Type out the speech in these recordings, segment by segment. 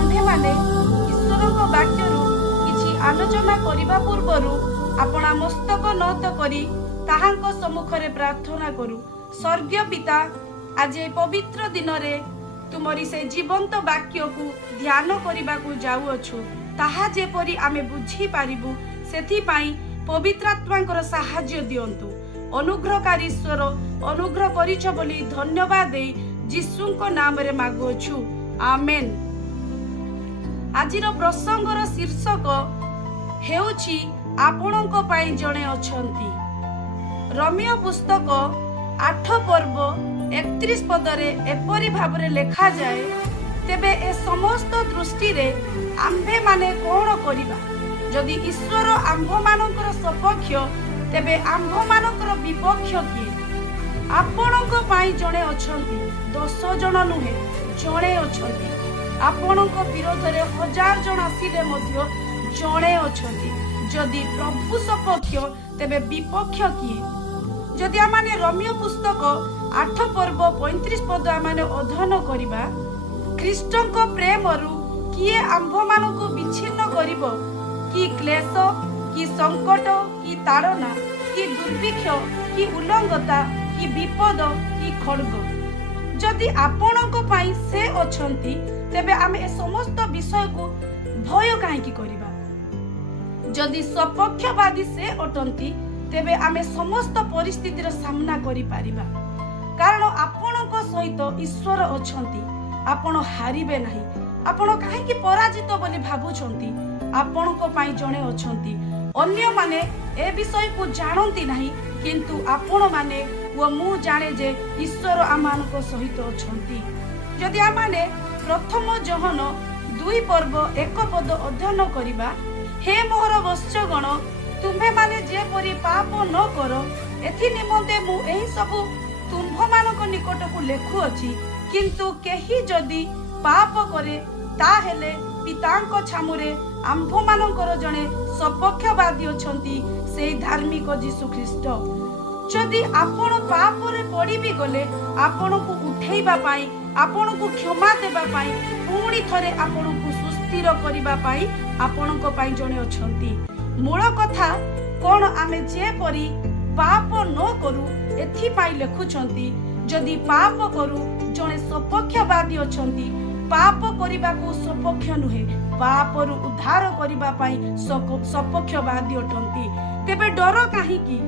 आम्भे माने ईश्वर वाक्यरू किछि आलोचना करिबा पूर्वरु आपणा मस्तक नत करी ताहांक सम्मुखरे प्रार्थना करू। स्वर्गीय पिता, आज पवित्र दिन रे तुमरी से जीवंत वाक्य को ध्यान करने को जाऊछु, ताहा जेपरी आमे बुझी पारिबु सेथि पाई पवित्र आत्मांकर साहाय्य दियंतु। अनुग्रहकारी ईश्वर अनुग्रह करिछ बोली धन्यवाद दे यीशुंको नाम रे मागुछु, आमेन। आजिर प्रसंगर शीर्षक हेउछि आपणको पाई जणे अछंती। रोमियो पुस्तक 8 पर्व 31 पदरे एपरी भावरे लेखा जाए, तेबे ए समस्त दृष्टि रे आम्भे माने कोण करिबा? जदि ईश्वर आम्भ मानकर सपक्ष, तेबे आम्भ मानकर विपक्ष किए? आपणको पाई जणे अछंती, 10 जण नुहे, जणे अछंती। आपणको विरोध रे 1000 जण आसिले मध्य जणे अछंती। जदि प्रभु सपक्ष, तेबे विपक्ष किए? जदि आमाने रोमियो पुस्तक 8 पर्व 35 पद आमाने अध्ययन करिबा, ख्रीष्टଙ୍କ प्रेमरु किए आम्भ मानकु विच्छिन्न करिबो? कि क्लेश, कि संकट, कि ताड़ना, कि दुर्भिक्ष, कि उल्लंघता, कि विपद, कि खड्ग? जदि आपणଙ୍କ पाई से अछंती, तेबे आमे ए समस्त विषय को भय काहेकि करिबा? जदि सपक्षवादी से अटंती, तेबे आमे समस्त परिस्थितिर सामना करि पारिबा, कारण आपणଙ୍କ सहित ईश्वर अछंती। आपण हारिबे नाही। आपण काहेकि पराजित बोली भाबुछंती? आपणको पाई जणे अछंती। अन्य माने ए विषय को जानती नाही, किंतु आपण माने व मु जाने जे ईश्वर आमानको सहित अछंती। जदि आमाने प्रथम जोहन 2 पर्व 1 पद अध्ययन करिबा, हे मोहर वत्सगण, तुम्हे माने जेपरि पाप न कर, एथि निमंते मु एही सबु तुम्भ मानक निकट को लेखुअछि। किंतु केही जदि पाप करे, ताहेले पितांक छामुरे आम्भ मानकर जणे सपक्षवादी अछंती, सेई धार्मिक यीशु ख्रीष्ट। जदि आपण पाप रे पड़ी भी गले, आपण को उठेइबा पाई, आपण को क्षमा देबा पाई, पुणी थरे आपण को सुस्थिर करिबा पाई आपणको पाई जणे अछंती। मूल कथा कोन? आमे जेपरि पाप न करू एथि पाई लेखुछंती। जदि पाप करू, जणे सपक्षवादी अछंती। पाप करिबा को सपक्ष नुहे, पापरु उद्धार करिबा पाई सपक्षवादी अटंती। तेबे डर काहेकि?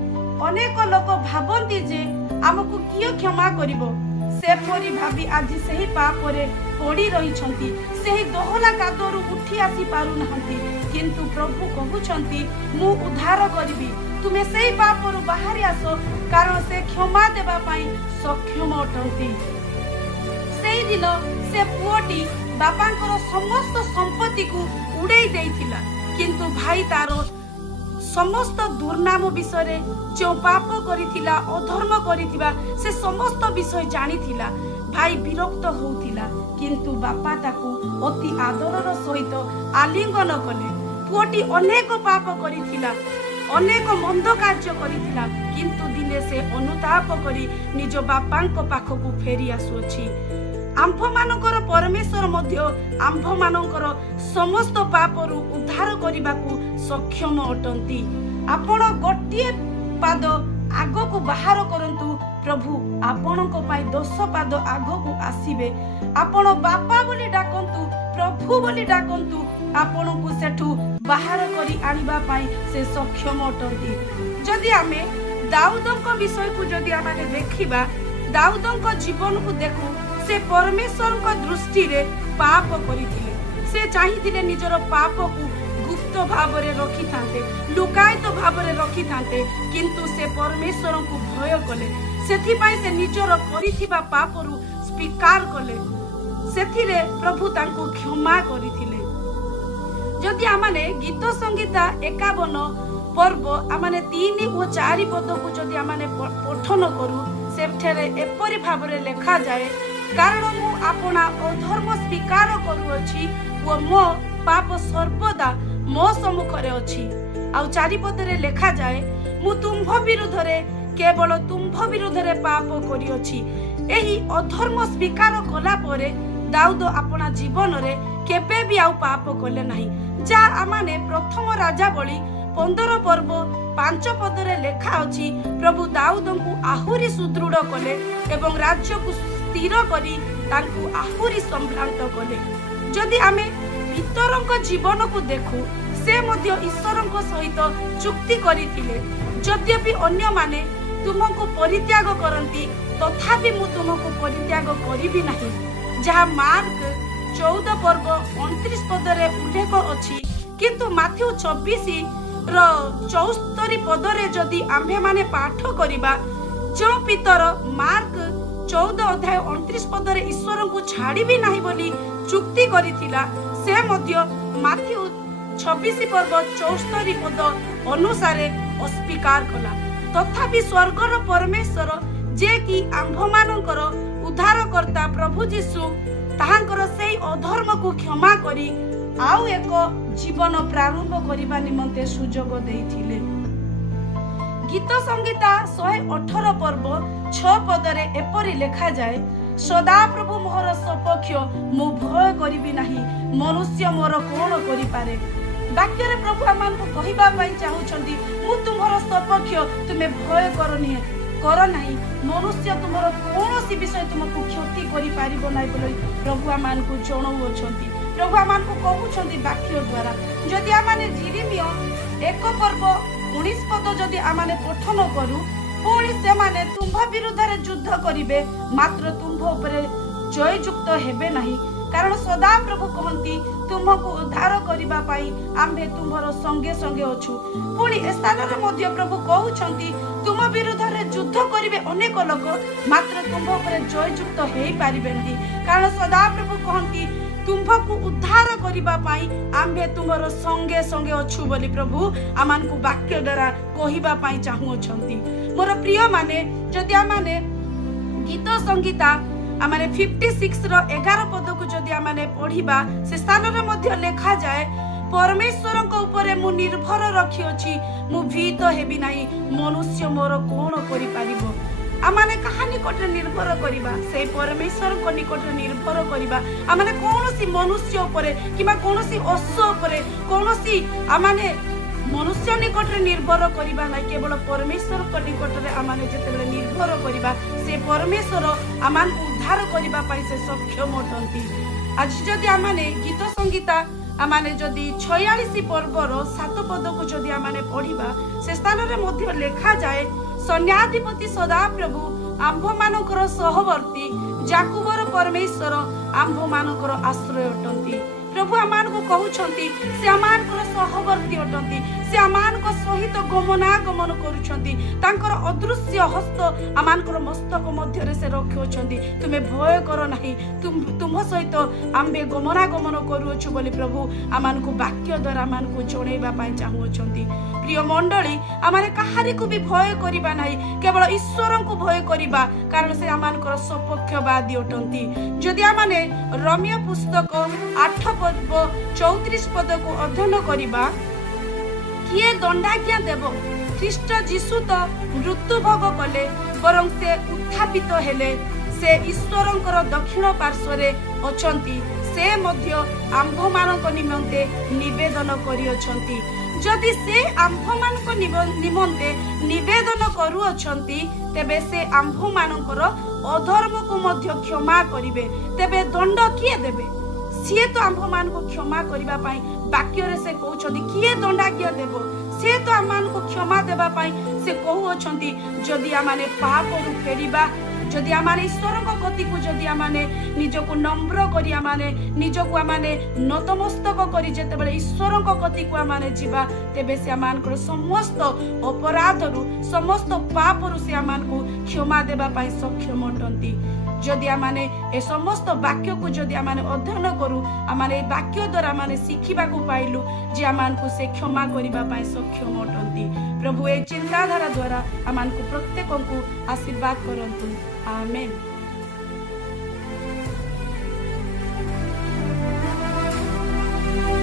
अनेक लोक भाबंती जे आमको किए क्षमा करिवो, सेपरि भाबी आज सही पाप रे पड़ी रहिछंती, सही दोहला कादरू उठी आसी पारु नहंती। किंतु प्रभु कहउछंती, मु उद्धार करिबी, तुमे सही पापरु बाहरी आसो, कारण से क्षमा देबा पाई सक्षम अटंती। सेही दिन से पुओटी बापांकर समस्त संपत्ति को उड़ाई देइथिला, किंतु भाई तारो समस्त दुर्नाम विषय जो पाप करिथिला, अधर्म करिथिबा, से समस्त विषय जानिथिला। भाई विरक्त होउथिला, किंतु बापा ताकू अति आदरर सहित आलिंगन कले। पुओटी अनेक पाप करिथिला, अनेक मंद कार्य करिथिला, किंतु दिने से अनुताप करी निज बापांक पाखकू फेरी आसुअछि। आम्भ मानकर परमेश्वर मध्य आम्भ मानकर समस्त पापरु उद्धार करिबाकू सक्षम अटंती। आपण गोटिए पाद आगकू बाहर करंतु, प्रभु आपणको पाई 10 पाद आगकू आसीबे। आपण बापा बोली डाकंतु, प्रभु बोली डाकंतु, आपणको सेठू बाहर करी आनिबा पाई से सक्षम अटंती। जदि आमे दाऊदଙ୍କ विषय को जदि आमे देखिबा, दाऊदଙ୍କ जीवन को देखू, से परमेश्वर को दृष्टि रे पाप करिथिले। से चाहिथिले निजर पाप को गुप्त भाव रे रखि थांते, लुकायित भाव रे रखि थांते, किंतु से परमेश्वर को भय कले। सेथि पाई से निजर करिथिबा पापरु स्वीकार कले, सेथिरे प्रभु तांको क्षमा करिथिले। जदि आमाने गीत संगीता 51 पर्व आमाने 3 और 4 पद को जदि आमाने पठन करू, सेठरे एपरि भाव रे लेखा जाए, कारण मु आपना अधर्म स्वीकार करूअछि व मो पाप सर्वदा मो सम्मुखरे अछि। आ 4 पदरे लेखा जाए, मु तुम्भ विरुद्ध रे केवल तुम्भ विरुद्ध रे पाप करिअछि। एही अधर्म स्वीकार कला परे दाऊद अपना जीवन रे केबे भी आउ पाप कले नाही। जा आमाने प्रथम राजावली 15 पर्व 5 पदरे लेखा अछि प्रभु दाऊद को आहुरी सुदृढ़ कले एवं राज्य को स्थिर करी तांकु आहुरी संभ्रांत कले। जदि आमे पितरंक जीवन को देखु से मध्य ईश्वरंक सहित चुक्ति करिथिले। यद्यपि अन्य माने तुमको परित्याग करंती तथापि मु तुमको परित्याग करिबि नाही। जहाँ मार्क 14 पर्व 29 पदरे उल्लेख अछि किंतु माथ्यू 24 रो 74 पदरे जदि आम्भे माने पाठ करिबा जो पितर मार्क 14 अध्याय 29 पदरे ईश्वर को छाड़ी भी नाही बोली चुक्ति करिथिला से मध्य माथ्यू 26 पर्व 74 पद अनुसारे अस्वीकार कला। तथापि स्वर्गर परमेश्वर जे कि आम्भमानकर उद्धारकर्ता प्रभु जीशु ताहांकर सेई अधर्म को क्षमा करी आउ एक जीवन प्रारंभ करिबा निमंते सुजोग देइथिले। गीत संगीता 118 पर्व 6 पदरे एपरि लेखा जाए सदा प्रभु मोहर सपक्ष मु भय करिबि नाही मनुष्य मोर कोन करि पारे। वाक्य रे प्रभु आमान को कहिबा पई चाहुछंती मु तुमर सपक्ष तुमे भय करनी कर नाही मनुष्य तुमर कोनोसी विषय तुमको क्षति करि पारिबो नाही बोली प्रभु आमान को जणाउछंती। प्रभु आमान को कहउछंती वाक्य द्वारा जदि आमाने जिरिमियो 1 पर्व 19 पद जदि आमाने पठन करू पुणी से माने तुम्भ विरुद्ध रे युद्ध करिवे मात्र तुम्भ उपरे जययुक्त हेबे नाही कारण सदा प्रभु कहंती तुमको उद्धार करिबा पाई आम्भे तुम्हर संगे संगे अछु। पुणी ए स्थान रे मध्य प्रभु कहउछंती तुम विरुद्ध रे युद्ध करिवे अनेक लोक मात्र तुम्भ उपरे जययुक्त हेई पारिबेंती कारण सदा प्रभु कहंती तुम्भको उद्धार करिबा पाई आम्भे तुमर संगे संगे अछु बोली प्रभु आमान को वाक्य द्वारा कहिबा पाई चाहू अछंती। मोर प्रिय माने जदि आमाने गीत संगीता आमाने 56 रो 11 पद को जदि आमाने पढ़िबा से स्थान रे मध्य लेखा जाए परमेश्वरक उपरे मु निर्भर रखी अछि मु भीत हेबि नाही मनुष्य मोर कोन करि पारिबो। आमाने कहा निकट निर्भर करिबा से परमेश्वर को निकट निर्भर करिबा आमाने कोनोसी मनुष्य उपरे किबा कोनोसी अश्व उपरे कोनोसी आमाने मनुष्य निकट निर्भर करिबा ना केवल परमेश्वर को निकट रे आमाने जेतेबेले निर्भर करिबा से परमेश्वर आमान उद्धार करिबा पई से सक्षम होतंती। आज जदि आमाने गीत संगीता आमाने जदि 46 पर्वर 7 पद को जदि आमाने पढ़िबा से स्थान रे मध्य लेखा जाए सैन्याधिपति सदा प्रभु आम्भ मानकर सहवर्ती जाकुबर परमेश्वर आम्भ मानकर आश्रय अटंती। प्रभु आमान को कहउछंती से आमान को सहवर्ती अटंती से आमान को सहित गमनागमन करूछंती तांकर अदृश्य हस्त आमान को मस्तक मध्य रे से रखियोछंती तुमे भय कर नाही तुम सहित आम्बे गमनागमन करूछु बोली प्रभु आमान को वाक्य द्वारा आमान को जणैबा पई चाहूछंती। प्रिय मंडली आमाने कहारी को भी भय करिबा नाही केवल ईश्वर को भय करिबा कारण से आमान को सपक्षवादी अटंती। जदि आमाने रोमियो पुस्तक 8 पर्व 34 पद को अध्ययन करिबा किए दंडाज्ञा देव ख्रीष्ट जीशु तो मृत्यु भोग कले बरं से उत्थापित हेले से ईश्वरंकर दक्षिण पार्श्वरे अछंती से मध्य आम्भ मानक निमंते निवेदन करियछंती। जदि से आम्भ मानक निमंते निवेदन करूअछंती तेबे से आम्भ मानकर अधर्म को मध्य क्षमा करिवे तेबे दंड किए देबे सीए तो आम्भ मान को क्षमा करिबा पाई वाक्य रे से कहउछंती किए दंडाज्ञा देबो से तो आमान को क्षमा देबा पाई से कहउछंती जदि आमाने पाप रु फेरिबा जदि आमाने ईश्वर को गति को जदि आमाने निज को नम्र करी आमाने निज को आमाने नतमस्तक करी जेते बेले ईश्वर को गति को आमाने जीवा तेबे से आमान को समस्त अपराध रु समस्त पाप रु से आमान को क्षमा देबा पाई सक्षम अटंती। जदि आमाने ए समस्त वाक्य को जदि आमाने अध्ययन करू आमाने वाक्य द्वारा आमाने शिखिबा को पाइलु जे आमान को से क्षमा करिबा पाई सक्षम अटंती। प्रभु ए चिंताधारा द्वारा आमान को प्रत्येक को आशीर्वाद करंतु आमेन।